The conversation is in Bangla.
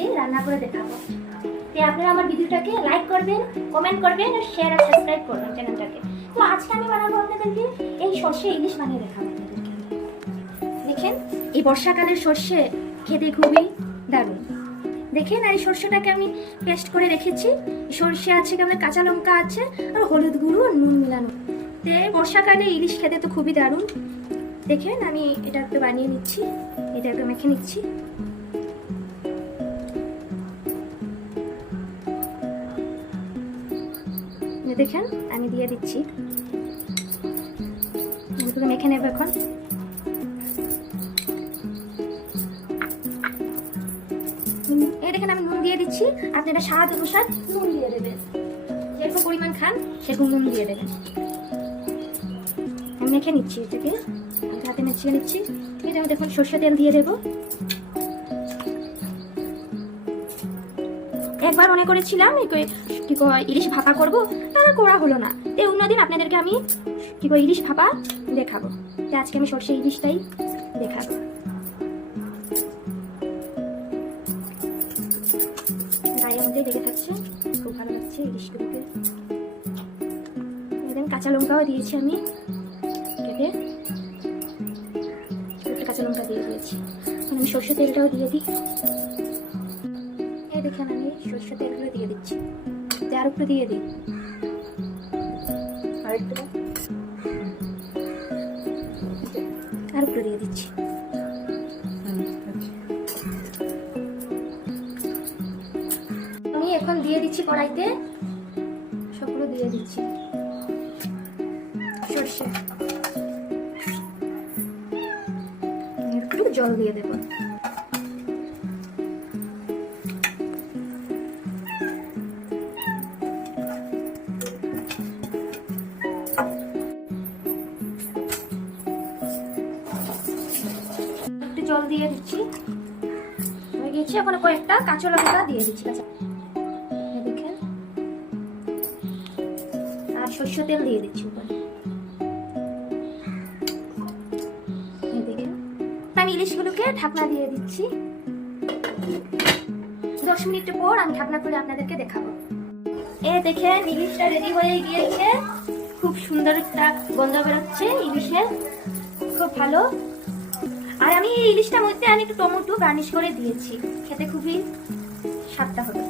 আজকে রান্না করে দেখাবো। তো আপনারা আমার ভিডিওটাকে লাইক করবেন, কমেন্ট করবেন আর শেয়ার আর সাবস্ক্রাইব করবেন চ্যানেলটাকে। তো আজকে আমি বানাবো আপনাদেরকে এই সর্ষে ইলিশ বানিয়ে দেখাবো আপনাদেরকে। দেখেন এই বর্ষাকালের সর্ষে খেতে খুবই দারুণ। দেখেন আর এই সর্ষেটাকে আমি পেস্ট করে রেখেছি। সর্ষে আছে, কেমন কাঁচা লঙ্কা আছে আর হলুদ গুঁড়ো আর নুন মিলানো। তো বর্ষাকালে ইলিশ খেতে তো খুবই দারুণ। দেখেন আমি এটা একটু বানিয়ে নিচ্ছি, এটা একটু মেখে নিচ্ছি। দেখেন আমি দিয়ে দিচ্ছি, মেখে নেব এখন। এই দেখেন আমি নুন দিয়ে দিচ্ছি, আপনারা স্বাদ অনুসার নুন দিয়ে দেবেন, যেরকম পরিমাণ খান সেরকম নুন দিয়ে দেবেন। আমি মেখে নিচ্ছি, এটাকে হাতে মিশিয়ে নিচ্ছি। এটা আমি দেখুন সর্ষে তেল দিয়ে দেবো। একবার মনে করেছিলাম কি ইলিশ ভাপা করবো, তারা করা হলো না। তো অন্যদিন আপনাদেরকে আমি কি ইলিশ ভাপা দেখাবো। তো আজকে আমি সর্ষে ইলিশটাই দেখাবো। গায়ের মধ্যে দেখে থাকছে, খুব ভালো লাগছে ইলিশগুলোকে। কাঁচা লঙ্কাও দিয়েছি আমি কেটে, কাঁচা লঙ্কা দিয়ে দিয়েছি। আমি সর্ষে তেলটাও দিয়ে দিই। এই দেখেন আমি সর্ষে তেলগুলো দিয়ে দিচ্ছি। আর একটু দিয়ে দিই, আর একটু দিয়ে দিচ্ছি। আমি এখন দিয়ে দিচ্ছি কড়াইতে, সবগুলো দিয়ে দিচ্ছি সর্ষে। একটু জল দিয়ে দেবো। জল দিয়ে দিচ্ছি, হয়ে গেছে। এখন কয়েকটা কাঁচা লঙ্কা দিয়ে দিচ্ছি, দেখেন। আর সর্ষে তেল দিয়ে দিচ্ছি উপরে। দেখেন আমি ইলিশগুলোকে ঢাকনা দিয়ে দিচ্ছি। 10 মিনিট পর আমি ঢাকনা খুলে আপনাদেরকে দেখাবো। দেখেন ইলিশটা রেডি হয়ে গিয়েছে, খুব সুন্দর একটা গন্ধ বেরোচ্ছে ইলিশের, খুব ভালো। আর আমি এই ইলিশটার মধ্যে আমি একটু টমেটো গার্নিশ করে দিয়েছি, খেতে খুবই স্বাদটা হবে।